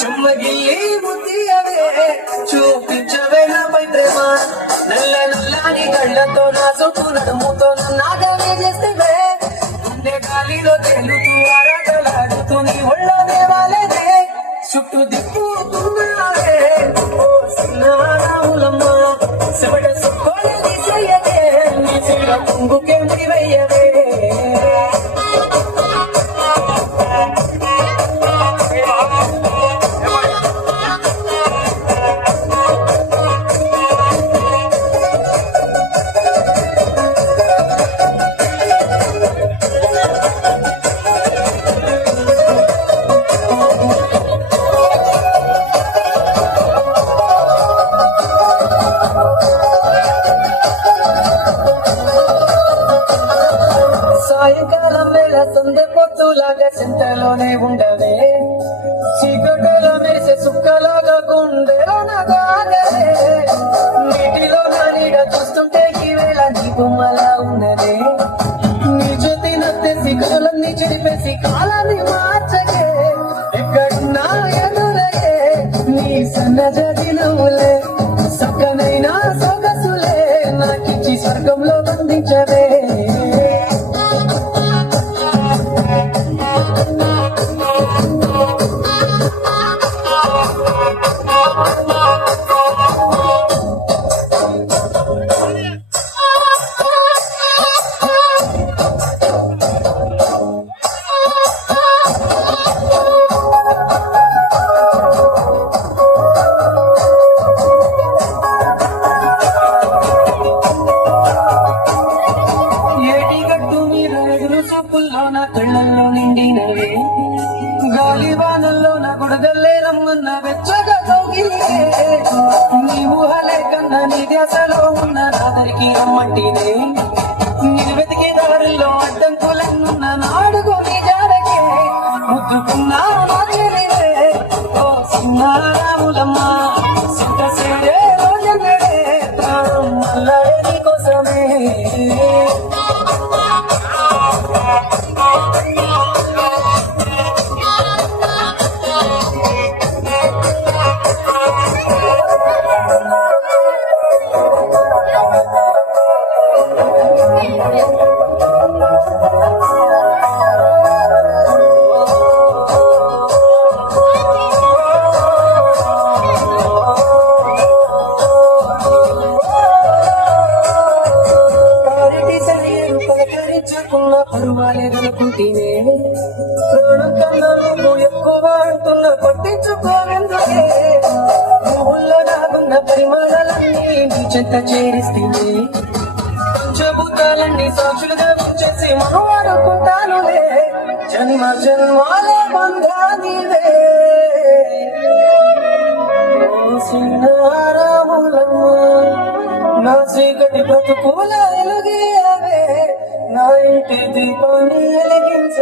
చెమ్మగిల్లి ముద్దియవే చూపించవే నాపై ప్రేమ నల్ల నల్లని కళ్ళతో నా చుట్టూ నడుముతో నాటమే చేస్తేవే గుండె గాలిలో తేలుతూ ఆరాటలాడుతూ నీ ఒళ్ళో దేవాలేదే చుట్టూ దిప్పుతున్నావే ఓ సిన్నారాములమ్మ శివట సుక్కోలు తీసేయదే నీ సిగ కుంగుకే ముడివయ్యవే సాయంకాలం వేళ సందె పొత్తులాగా చింతలోనే ఉండవే చీకటిలో మెరిసే సుక్కలాగా గుండెలో నగాగలే నీటిలో నా నీడ చూస్తుంటే ఈ వేళ నీ బొమ్మలా ఉన్నదే నీ జ్యోతి నత్తేసి కనులన్నీ చెడిపేసి కాలాన్ని మార్చగే ఎక్కడున్నా ఎదురయ్యే నీ సన్నజాతి నవ్వులే సక్కనైనా సొగసులే నాకిచ్చి స్వర్గంలో బంధించవే నా కళ్ళల్లో నిండినవే గాలివానల్లో నా గుడగల్లే రమ్మన్న వెచ్చగా కౌగిలే నీ ఊహలే కన్నా నీ ధ్యాసలో ఉన్న నాదరికి రమ్మంటినే నేను వెతికే దారుల్లో అడ్డంకులన్న నాడుగు నీ జాడకే ముద్దుకున్నా నాకేనే ఓ సిన్నారాములమ్మ సుఖ సేడే రోజన్నడే ప్రాణం మల్లడే నీ కోసమే పరువాలేదనుకుంటేనే ప్రాణం కన్నా నువ్వు ఎక్కువ అంటున్న పట్టించుకోవెందుకే నువ్వుల్లో నాగున్న పరిమాణాలన్నీ నీ చెంత చేరిస్తేనే పంచభూతాలన్నీ సాక్షులుగా ఉంచేసి మనం అనుకుంటానులే జన్మ జన్మాలే బంధానివే సిన్నారాములమ్మ నా చీకటి బ్రతుకుల ఎలుగియవే నా ఇంటి దీపాన్ని వెలిగించ